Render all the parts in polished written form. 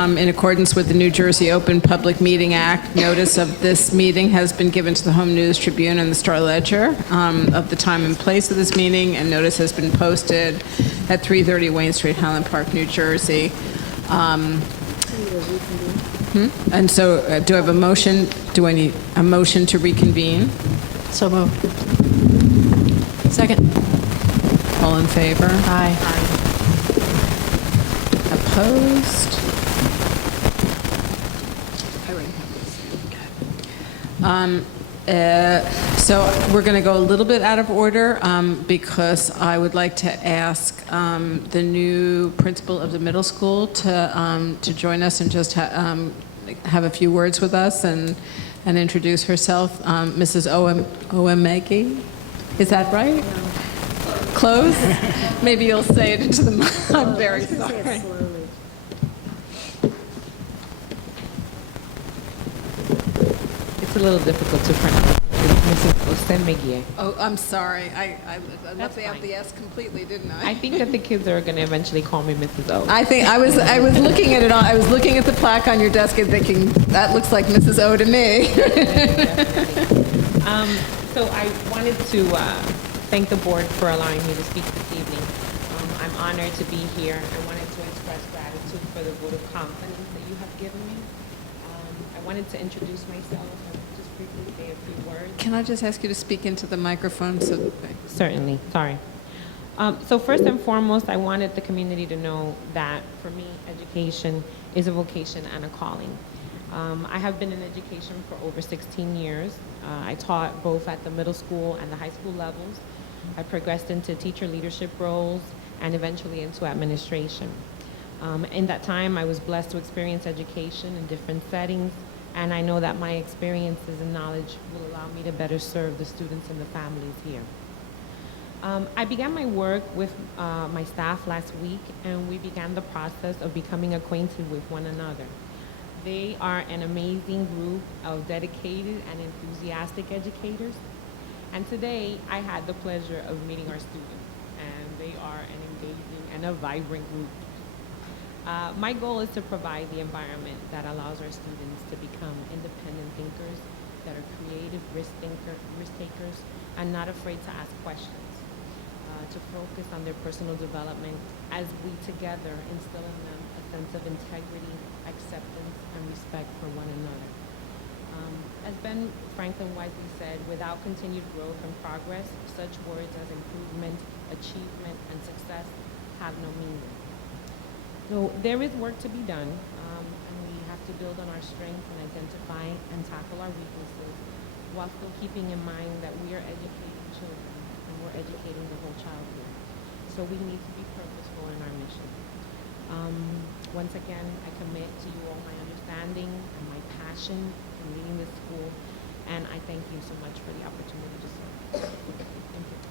in accordance with the New Jersey Open Public Meeting Act, notice of this meeting has been given to the Home News Tribune and the Star Ledger of the time and place of this meeting, and notice has been posted at 330 Wayne Street, Highland Park, New Jersey. And so do I have a motion? Do I need a motion to reconvene? So moved. Second. All in favor? Aye. Opposed? I already have this. So we're going to go a little bit out of order because I would like to ask the new principal of the middle school to join us and just have a few words with us and introduce herself. Mrs. Oemegi, is that right? Close? Maybe you'll say it into the mic. I'm very sorry. It's a little difficult to pronounce. It's Mrs. Osemegye. Oh, I'm sorry. I left That's out fine. the S completely, didn't I? I think that the kids are going to eventually call me Mrs. O. I think I was looking at it on. I was looking at the plaque on your desk and thinking that looks like Mrs. O to me. So I wanted to thank the board for allowing me to speak this evening. I'm honored to be here. I wanted to express gratitude for the vote of confidence that you have given me. I wanted to introduce myself and just briefly say a few words. Can I just ask you to speak into the microphone? Certainly, sorry. So first and foremost, I wanted the community to know that for me, education is a vocation and a calling. I have been in education for over 16 years. I taught both at the middle school and the high school levels. I progressed into teacher leadership roles and eventually into administration. In that time, I was blessed to experience education in different settings, and I know that my experiences and knowledge will allow me to better serve the students and the families here. I began my work with my staff last week, and we began the process of becoming acquainted with one another. They are an amazing group of dedicated and enthusiastic educators. And today, I had the pleasure of meeting our students, and they are an engaging and a vibrant group. My goal is to provide the environment that allows our students to become independent thinkers, that are creative risk takers, and not afraid to ask questions, to focus on their personal development as we together instill in them a sense of integrity, acceptance, and respect for one another. As Ben Franklin wisely said, without continued growth and progress, such words as improvement, achievement, and success have no meaning. So there is work to be done, and we have to build on our strengths and identify and tackle our weaknesses while still keeping in mind that we are educating children and we're educating the whole child here. So we need to be purposeful in our mission. Once again, I commit to you all my understanding and my passion in leading this school, and I thank you so much for the opportunity to serve. Thank you.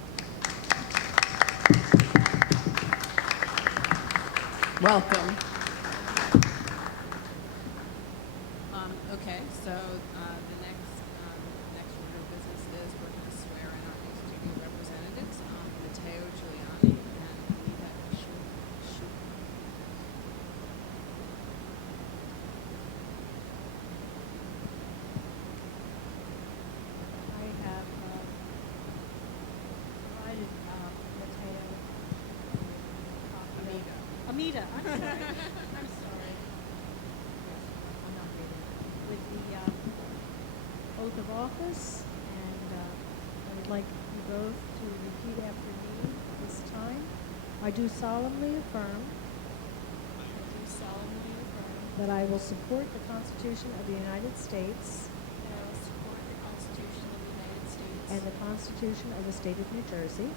Welcome. Okay, so the next order of business is we're going to swear in our new student representatives, Matteo Giuliani and Anita Shu. I have provided Mateo. Amita, I'm sorry. I'm sorry. I'm not reading. With the oath of office, and I would like you both to repeat after me this time. I do solemnly affirm that I will support the Constitution of the United States and the Constitution of the State of New Jersey,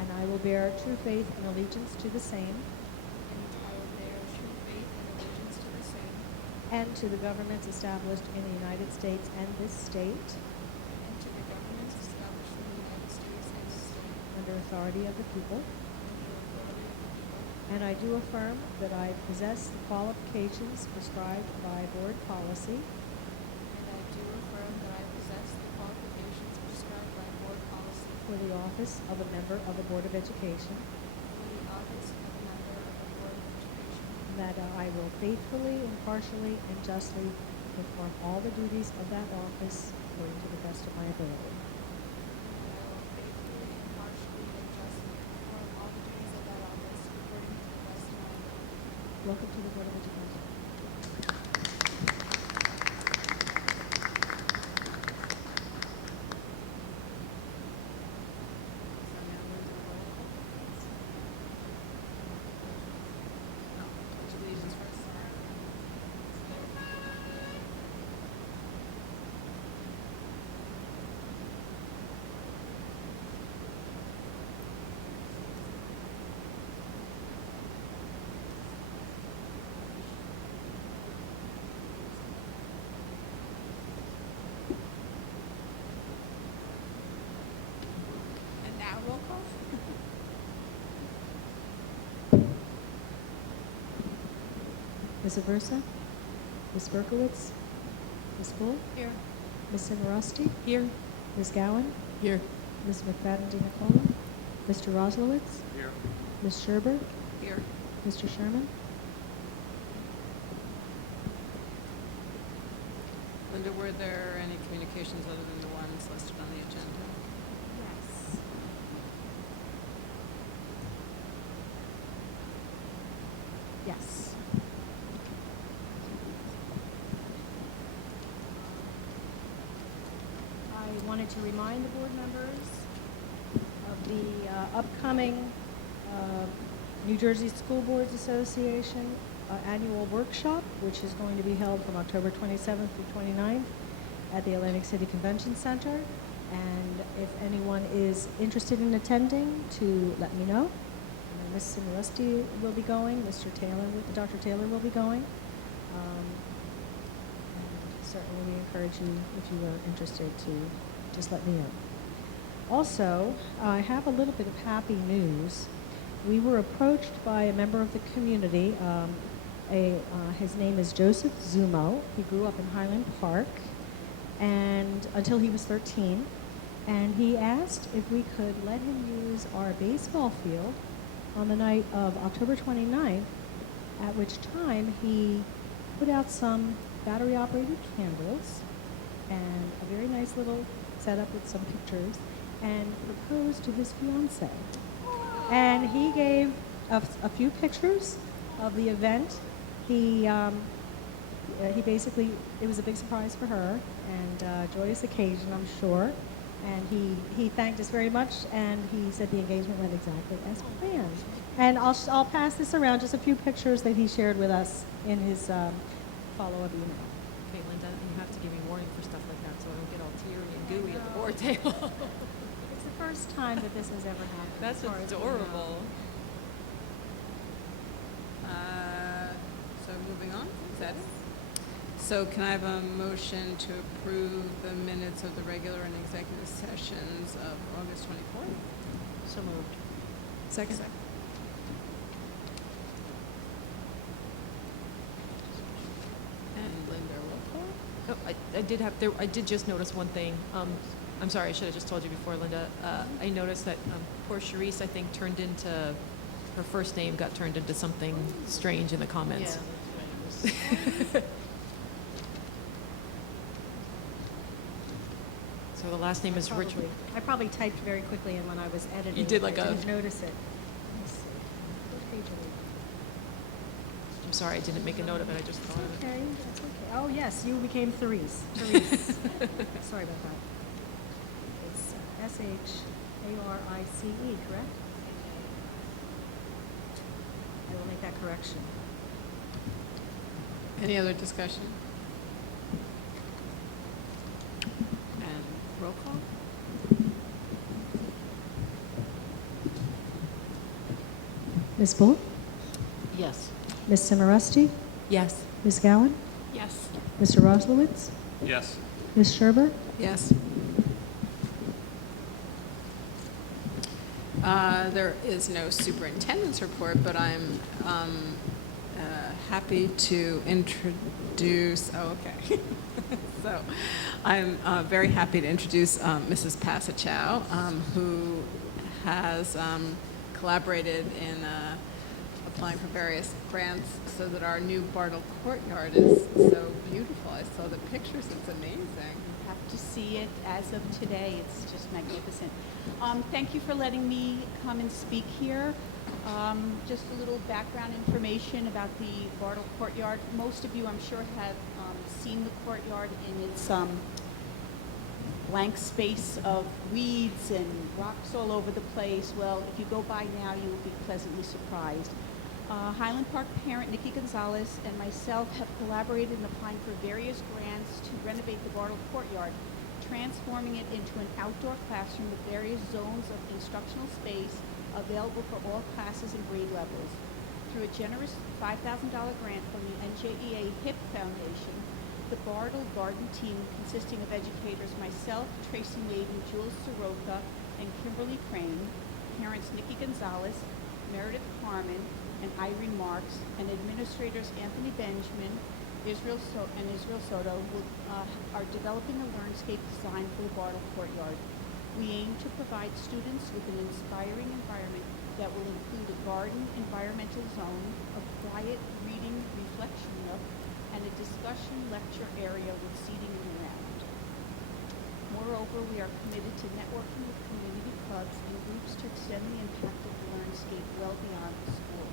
and I will bear true faith and allegiance to the same and to the governments established in the United States and this state under authority of the people. And I do affirm that I possess the qualifications prescribed by board policy for the office of a member of the Board of Education, that I will faithfully, impartially, and justly perform all the duties of that office according to the best of my ability. I will faithfully, impartially, and justly perform all the duties of that office according to the best of my ability. Welcome to the Board of Education. So now we'll do a roll call, please. No, pledge allegiance first. And now roll call? Ms. Aversa? Ms. Berkowitz? Ms. Bull? Here. Ms. Simorowski? Here. Ms. Gowan? Here. Ms. McFadden DiNicola? Mr. Roslowitz? Here. Ms. Sherber? Here. Mr. Sherman? Linda, were there any communications other than the ones listed on the agenda? Yes. Yes. I wanted to remind the board members of the upcoming New Jersey School Boards Association annual workshop, which is going to be held from October 27th through 29th at the Atlantic City Convention Center. And if anyone is interested in attending, to let me know. Ms. Simorowski will be going, Dr. Taylor will be going. And certainly we encourage you, if you are interested, to just let me know. Also, I have a little bit of happy news. We were approached by a member of the community. His name is Joseph Zumo. He grew up in Highland Park and until he was 13. And he asked if we could let him use our baseball field on the night of October 29th, at which time he put out some battery-operated candles and a very nice little setup with some pictures, and proposed to his fiancée. And he gave a few pictures of the event. He basically, it was a big surprise for her and a joyous occasion, I'm sure. And he thanked us very much, and he said the engagement went exactly as planned. And I'll pass this around, just a few pictures that he shared with us in his follow-up email. Okay, Linda, you have to give me warning for stuff like that, so I don't get all teary and gooey at the board table. It's the first time that this has ever happened. That's as far as we know. adorable. So moving on, is that it? So can I have a motion to approve the minutes of the regular and executive sessions of August 24th? So moved. Second. And Linda, roll call? Oh, I did just notice one thing. I'm sorry, I should have just told you before, Linda. I noticed that poor Charisse, I think, her first name got turned into something strange in the comments. So the last name is Richard. I probably typed very quickly, and when I was editing, You did like I a- didn't notice it. Let me see. What page are we on? I'm sorry, I didn't make a note of it, I just thought of it. Okay, that's okay. Oh, yes, you became Therese. Therese. Sorry about that. It's S-H-A-R-I-C-E, correct? I will make that correction. Any other discussion? And roll call? Ms. Bull? Yes. Ms. Simorowski? Yes. Ms. Gowan? Yes. Mr. Roslowitz? Yes. Ms. Sherber? Yes. There is no superintendent's report, but I'm happy to introduce, So I'm very happy to introduce Mrs. Passachow, who has collaborated in a applying for various grants so that our new Bartle courtyard is so beautiful. I saw the pictures, it's amazing. You have to see it as of today. It's just magnificent. Thank you for letting me come and speak here. Just a little background information about the Bartle courtyard. Most of you, I'm sure, have seen the courtyard in its blank space of weeds and rocks all over the place. Well, if you go by now, you will be pleasantly surprised. Highland Park parent Nikki Gonzalez and myself have collaborated in applying for various grants to renovate the Bartle courtyard, transforming it into an outdoor classroom with various zones of instructional space available for all classes and grade levels. Through a generous $5,000 grant from the NJEA HIP Foundation, the Bartle Garden team, consisting of educators myself, Tracy Maiden, Jules Soroka, and Kimberly Crane, parents Nikki Gonzalez, Meredith Harmon, and Irene Marks, and administrators Anthony Benjamin, Israel Soto, are developing a landscape design for the Bartle courtyard. We aim to provide students with an inspiring environment that will include a garden environmental zone, a quiet reading reflection nook, and a discussion lecture area with seating in the round. Moreover, we are committed to networking with community clubs and groups to extend the impact of the landscape well beyond the school.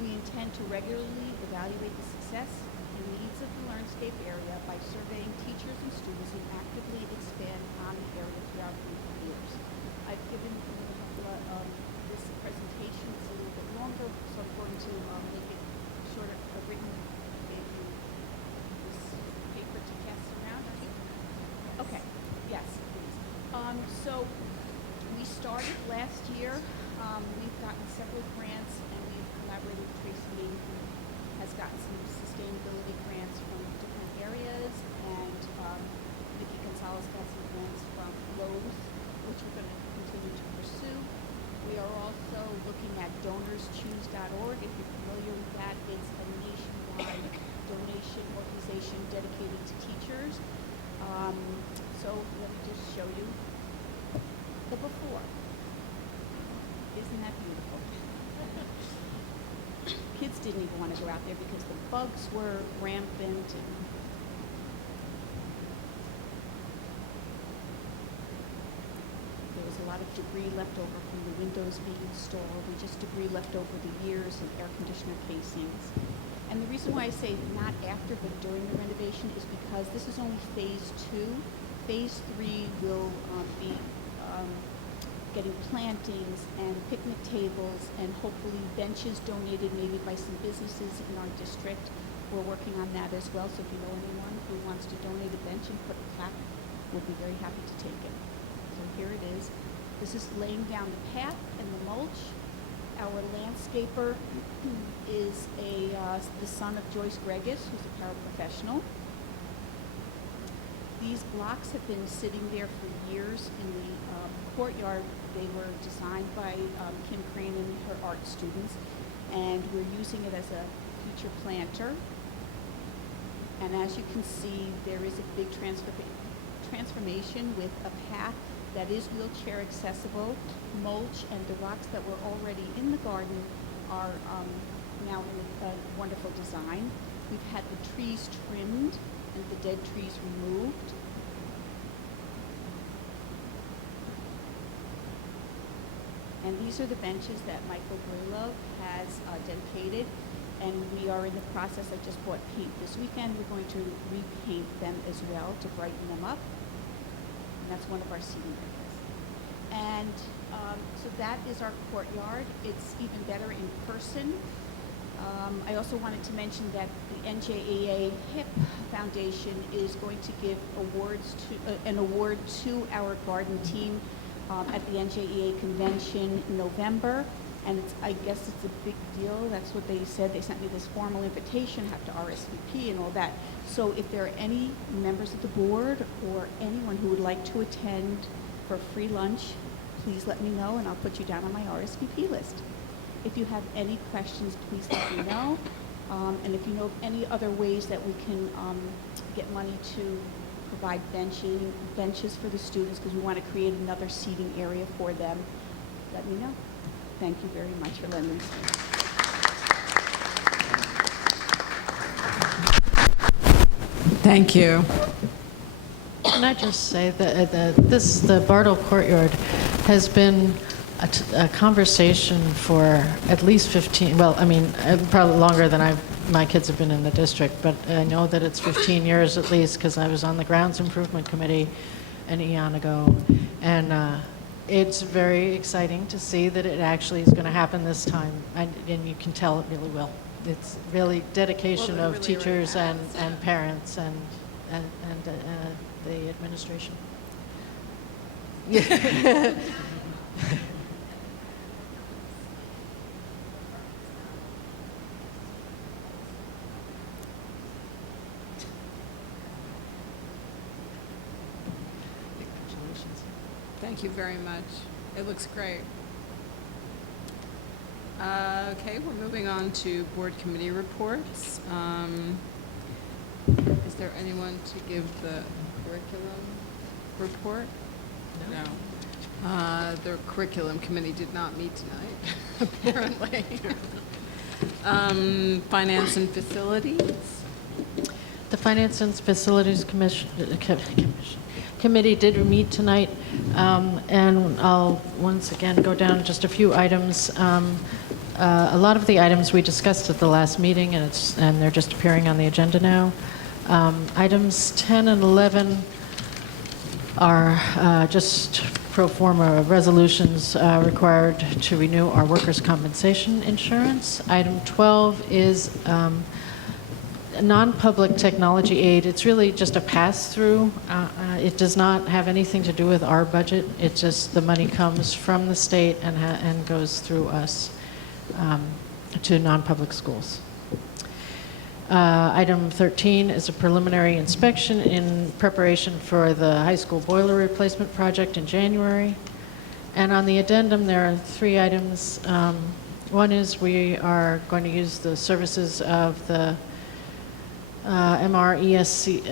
We intend to regularly evaluate the success and needs of the landscape area by surveying teachers and students and actively expand on the area throughout the years. I've given this presentation, it's a little bit longer, so I'm going to make it sort of a written. Gave you this paper to pass around. Okay, yes, please. So we started last year. We've gotten several grants, and we've collaborated with Tracy Maiden, who has gotten some sustainability grants from different areas, and Nikki Gonzalez got some grants from Lowe's, which we're going to continue to pursue. We are also looking at DonorsChoose.org. If you're familiar with that, it's a nationwide donation organization dedicated to teachers. So let me just show you the before. Isn't that beautiful? Kids didn't even want to go out there because the bugs were rampant. And there was a lot of debris left over from the windows being installed, and just debris left over the years of air conditioner casings. And the reason why I say not after but during the renovation is because this is only phase 2. Phase 3 will be getting plantings and picnic tables and hopefully benches donated maybe by some businesses in our district. We're working on that as well, so if you know anyone who wants to donate a bench and put a plaque, we'll be very happy to take it. So here it is. This is laying down the path and the mulch. Our landscaper is the son of Joyce Gregus, who's a paraprofessional. These blocks have been sitting there for years in the courtyard. They were designed by Kim Crane and her art students, and we're using it as a feature planter. And as you can see, there is a big transformation with a path that is wheelchair accessible. Mulch and the rocks that were already in the garden are now in a wonderful design. We've had the trees trimmed and the dead trees removed. And these are the benches that Michael Brylov has dedicated. And we are in the process. I just bought paint this weekend. We're going to repaint them as well to brighten them up. And that's one of our seating areas. And so that is our courtyard. It's even better in person. I also wanted to mention that the NJEA HIP Foundation is going to give an award to our garden team at the NJEA convention in November. And I guess it's a big deal. That's what they said. They sent me this formal invitation, have to RSVP and all that. So if there are any members of the board or anyone who would like to attend for free lunch, please let me know and I'll put you down on my RSVP list. If you have any questions, please let me know. And if you know of any other ways that we can get money to provide benches for the students, because we want to create another seating area for them, let me know. Thank you very much for letting me speak. Thank you. Can I just say that the Bartle Courtyard has been a conversation for at least 15, well, I mean, probably longer than my kids have been in the district, but I know that it's 15 years at least, because I was on the Grounds Improvement Committee an eon ago. And it's very exciting to see that it actually is going to happen this time, and you can tell it really will. It's really dedication Well, it of really teachers already and, has, and parents and the administration. Yeah. Congratulations. Thank you very much. It looks great. Okay, we're moving on to board committee reports. Is there anyone to give the curriculum report? No. The curriculum committee did not meet tonight, apparently. Finance and facilities? The Finance and Facilities Committee did meet tonight, and I'll once again go down just a few items. A lot of the items we discussed at the last meeting, and they're just appearing on the agenda now. Items 10 and 11 are just pro forma resolutions required to renew our workers' compensation insurance. Item 12 is non-public technology aid. It's really just a pass-through. It does not have anything to do with our budget. It's just the money comes from the state and goes through us to non-public schools. Item 13 is a preliminary inspection in preparation for the high school boiler replacement project in January. And on the addendum, there are 3 items. One is we are going to use the services of the MRESC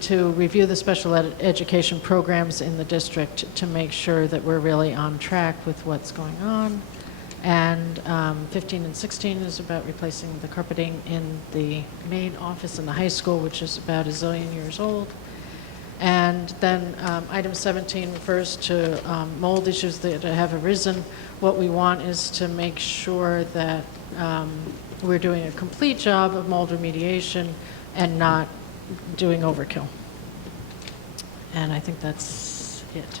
to review the special education programs in the district to make sure that we're really on track with what's going on. And 15 and 16 is about replacing the carpeting in the main office in the high school, which is about a zillion years old. And then item 17 refers to mold issues that have arisen. What we want is to make sure that we're doing a complete job of mold remediation and not doing overkill. And I think that's it.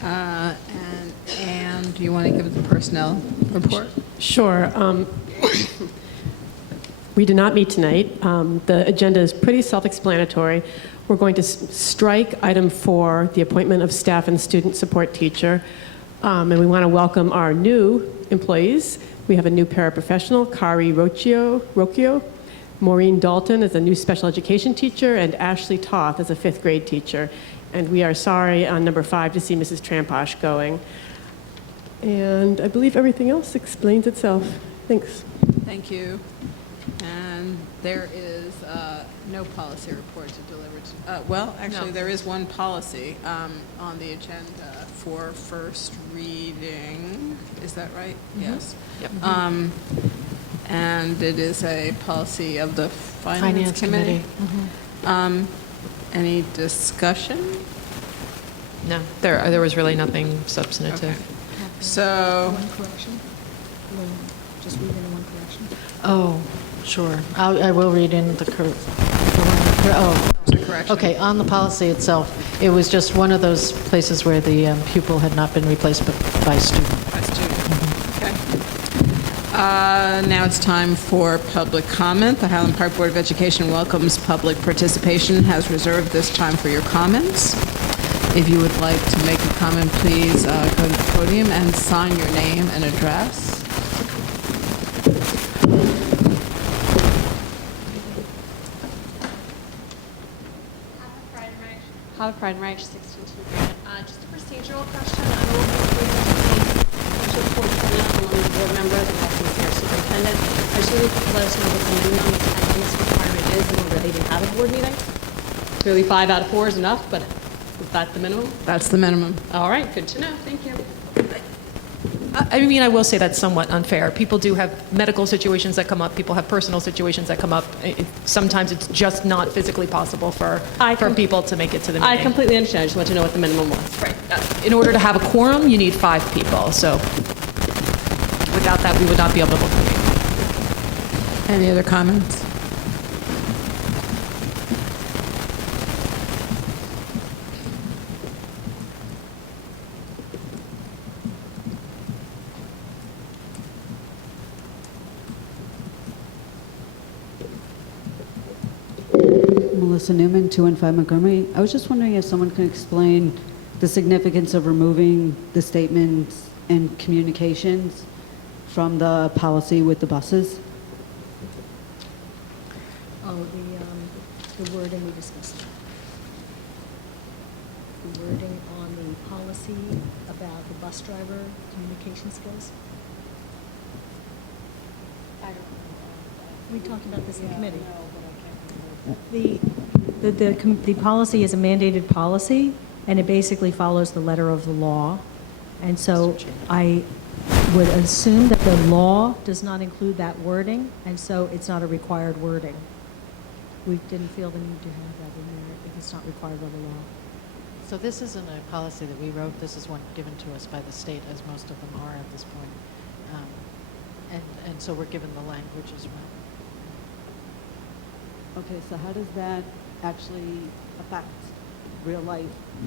And do you want to give the personnel report? Sure. We did not meet tonight. The agenda is pretty self-explanatory. We're going to strike item 4, the appointment of staff and student support teacher. And we want to welcome our new employees. We have a new paraprofessional, Kari Rocchio. Maureen Dalton is a new special education teacher, and Ashley Toth is a 5th grade teacher. And we are sorry on number 5 to see Mrs. Tramposh going. And I believe everything else explains itself. Thanks. Thank you. And there is no policy report to deliver to, well, actually, No. there is one policy on the agenda for first reading. Is that right? Yes. Yep. And it is a policy of the Finance Committee. Any discussion? No, there was really nothing substantive. Okay. So, One correction? Just read in one correction. Oh, sure. I will read in the the correction. Okay, on the policy itself, it was just one of those places where the pupil had not been replaced by student. By student. Okay. Now it's time for public comment. The Highland Park Board of Education welcomes public participation, has reserved this time for your comments. If you would like to make a comment, please go to the podium and sign your name and address. Have a Pride and Ranch 16-2 grant. Just a procedural question. I don't know if it's to report to among the board members and also the chair superintendent. I just need to let us know what the minimum attendance requirement is in order to even have a board meeting. Clearly 5 out of 4 is enough, but is that the minimum? That's the minimum. All right, good to know. Thank you. I mean, I will say that's somewhat unfair. People do have medical situations that come up. People have personal situations that come up. Sometimes it's just not physically possible for people to make it to the meeting. I completely understand. I just want to know what the minimum was. Right. In order to have a quorum, you need 5 people. So without that, we would not be able to hold the meeting. Any other comments? Melissa Newman, 215 Montgomery. I was just wondering if someone could explain the significance of removing the statements and communications from the policy with the buses. Oh, the wording we discussed. The wording on the policy about the bus driver communication skills. I don't know. We talked about this in committee. The policy is a mandated policy, and it basically follows the letter of the law. And so I would assume that the law does not include that wording, and so it's not a required wording. We didn't feel the need to have that in there if it's not required by the law. So this isn't a policy that we wrote, this is one given to us by the state, as most of them are at this point. And so we're given the language as well. Okay, so how does that actually affect real life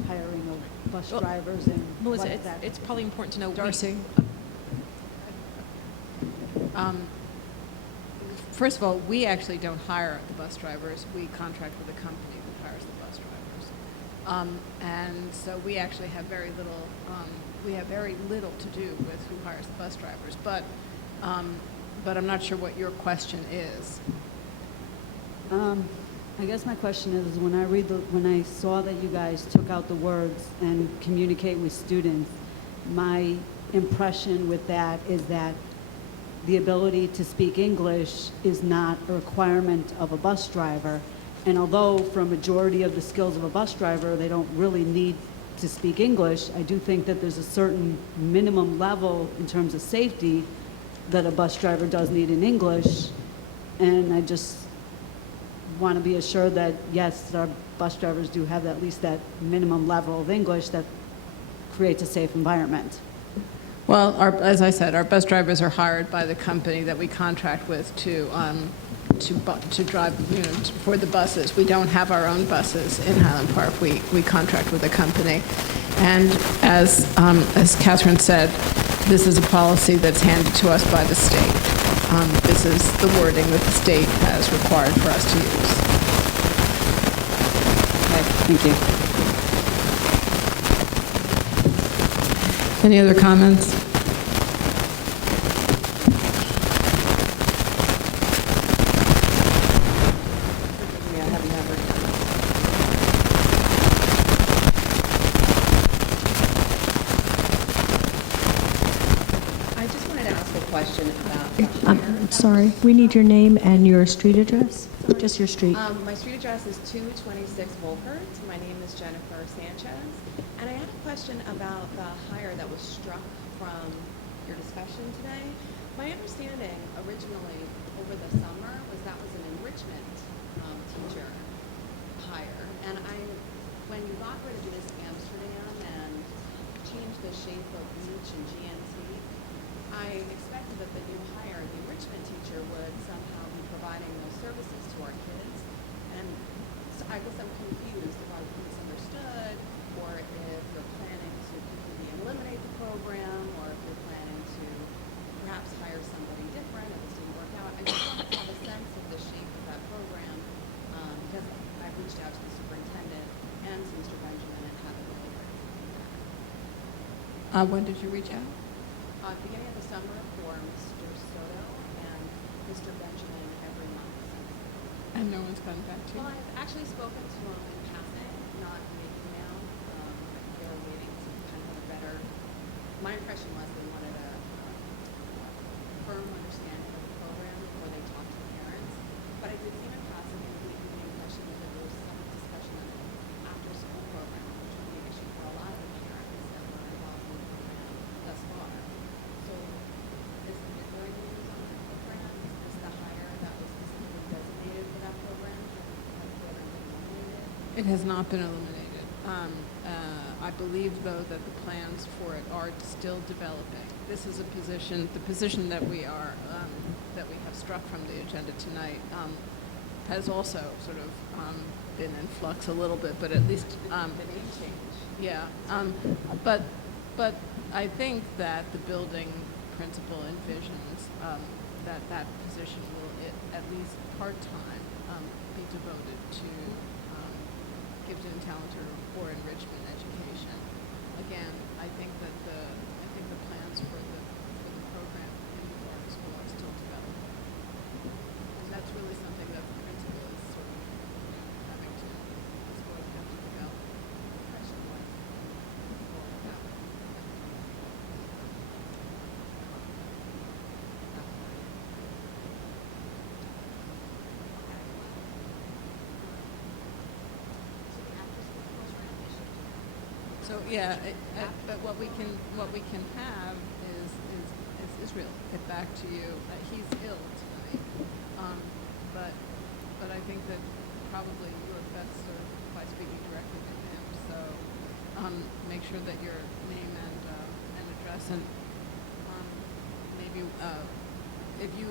hiring of bus drivers and Melissa, what that? it's probably important to know. Darcy? First of all, we actually don't hire the bus drivers. We contract with a company that hires the bus drivers. And so we actually have very little, to do with who hires the bus drivers. But I'm not sure what your question is. I guess my question is when I saw that you guys took out the words and communicate with students, my impression with that is that the ability to speak English is not a requirement of a bus driver. And although for a majority of the skills of a bus driver, they don't really need to speak English, I do think that there's a certain minimum level in terms of safety that a bus driver does need in English. And I just want to be assured that, yes, our bus drivers do have at least that minimum level of English that creates a safe environment. Well, as I said, our bus drivers are hired by the company that we contract with to drive, for the buses. We don't have our own buses in Highland Park. We contract with a company. And as Catherine said, this is a policy that's handed to us by the state. This is the wording that the state has required for us to use. Okay, thank you. Any other comments? I just wanted to ask a question about the I'm sorry, we need your name and your street address, just your street. My street address is 226 Volkert. My name is Jennifer Sanchez. And I had a question about the hire that was struck from your discussion today. My understanding originally over the summer was that was an enrichment teacher hire. And when you got rid of Miss Amsterdam and changed the shape of Beach and GNT, I expected that the new hire, the enrichment teacher, would somehow be providing those services to our kids. And so I guess I'm confused if I misunderstood, or if you're planning to completely eliminate the program, or if you're planning to perhaps hire somebody different if this didn't work out. I just want to have a sense of the shape of that program, because I've reached out to the superintendent and to Mr. Benjamin and haven't really heard anything back. When did you reach out? Beginning of the summer for Mr. Soto and Mr. Benjamin every month since. And no one's gotten back to you? Well, I've actually spoken to him in passing, not via email. I think they were waiting to kind of have a better, my impression was they wanted a firm understanding of the program before they talked to the parents. But I did see him in passing and he gave me the impression that there was some discussion of an after-school program, which would be an issue for a lot of the parents that were involved in the program thus far. So It has not been eliminated. I believe, though, that the plans for it are still developing. This is a position, the position that we are, that we have struck from the agenda tonight, has also sort of been in flux a little bit, but at least, yeah. But I think that the building principal envisions that that position will, at least part-time, be devoted to gifted and talented or enrichment education. Again, I think that the plans for the program in the art school are still developing. And that's really something that the principal is sort of having to, is going to have to develop professionally. So yeah, but what we can have is Israel get back to you. He's ill tonight, but I think that probably you are best served by speaking directly to him. So make sure that your name and address and maybe if you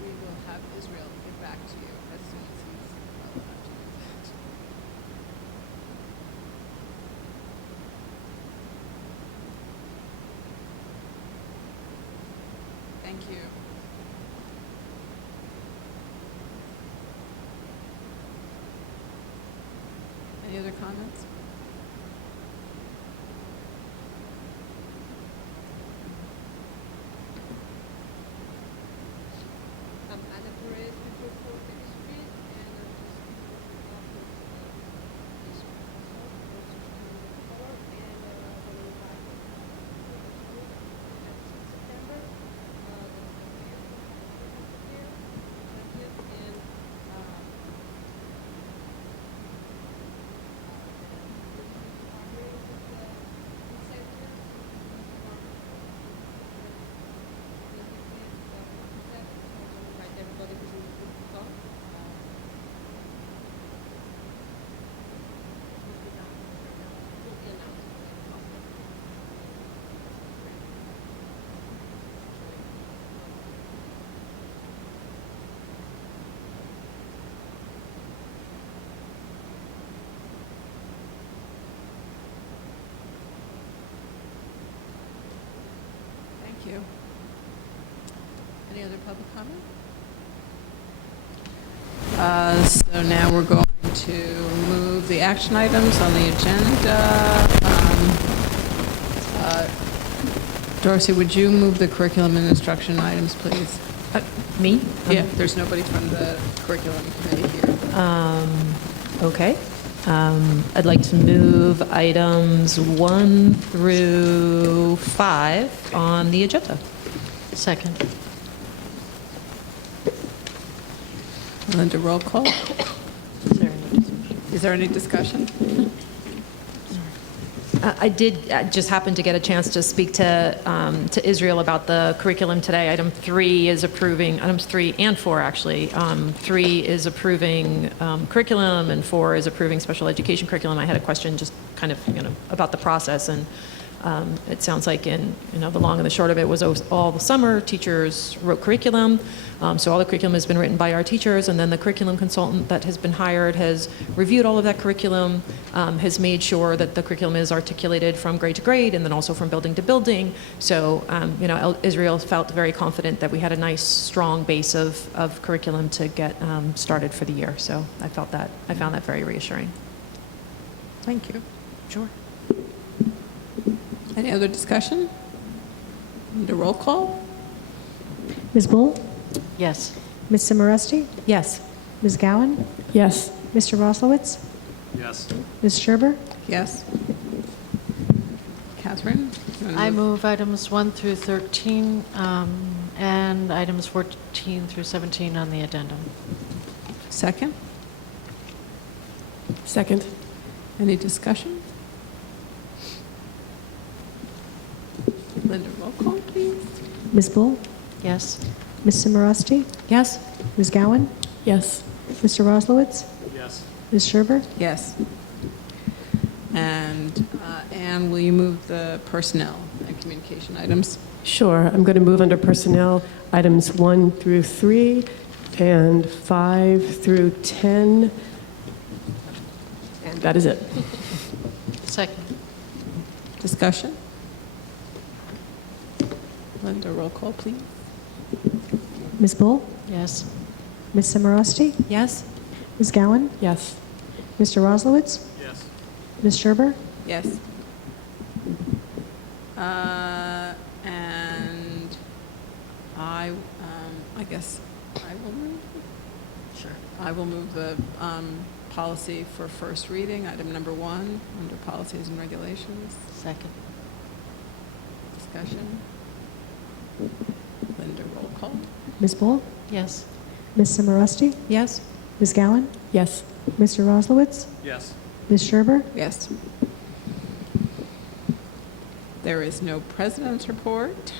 we will have Israel get back to you as soon as he's well enough to do that. Thank you. Any other comments? I'm Ana Perez, people for Main Street, and I'm just speaking on behalf of this and September. Thank you. Any other public comment? So now we're going to move the action items on the agenda. Dorsey, would you move the curriculum and instruction items, please? Me? Yeah, there's nobody from the curriculum committee here. Okay. I'd like to move items 1 through 5 on the agenda. Second. Linda, roll call. Is there any discussion? I did just happen to get a chance to speak to Israel about the curriculum today. Item 3 is approving, items 3 and 4 actually. 3 is approving curriculum and 4 is approving special education curriculum. I had a question just kind of, about the process, and it sounds like the long and the short of it was all the summer teachers wrote curriculum. So all the curriculum has been written by our teachers, and then the curriculum consultant that has been hired has reviewed all of that curriculum, has made sure that the curriculum is articulated from grade to grade and then also from building to building. So, Israel felt very confident that we had a nice, strong base of curriculum to get started for the year. So I found that very reassuring. Thank you. Sure. Any other discussion? Need a roll call? Ms. Bull? Yes. Ms. Simoresti? Yes. Ms. Gowan? Yes. Mr. Roslowitz? Yes. Ms. Scherber? Yes. Catherine? You wanna I move items 1 through 13 and items 14 through 17 on the addendum. Second? Second. Any discussion? Linda, roll call, please. Ms. Bull? Yes. Ms. Simoresti? Yes. Ms. Gowan? Yes. Mr. Roslowitz? Yes. Ms. Sherber? Yes. And Anne, will you move the personnel and communication items? Sure. I'm going to move under personnel items 1 through 3 and 5 through 10. And that is it. Second. Discussion? Linda, roll call, please. Ms. Bull? Yes. Ms. Simorowski? Yes? Ms. Gowan? Yes. Mr. Roslowitz? Yes. Ms. Sherber? Yes. And I guess I will move. Sure. I will move the policy for first reading, item number 1, under policies and regulations. Second. Discussion. Linda, roll call. Ms. Bull? Yes. Ms. Simorowski? Yes? Ms. Gowan? Yes. Mr. Roslowitz? Yes. Ms. Sherber? Yes. There is no president's report.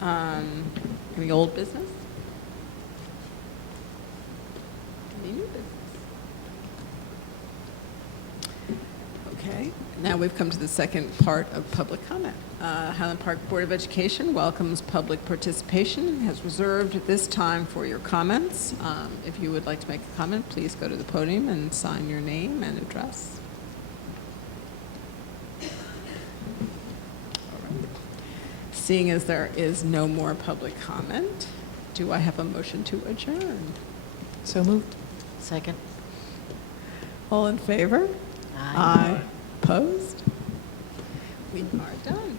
Any old business? Any new business? Okay, now we've come to the second part of public comment. Highland Park Board of Education welcomes public participation, has reserved this time for your comments. If you would like to make a comment, please go to the podium and sign your name and address. All right. Seeing as there is no more public comment, do I have a motion to adjourn? So moved. Second. All in favor? Aye. Opposed? We are done.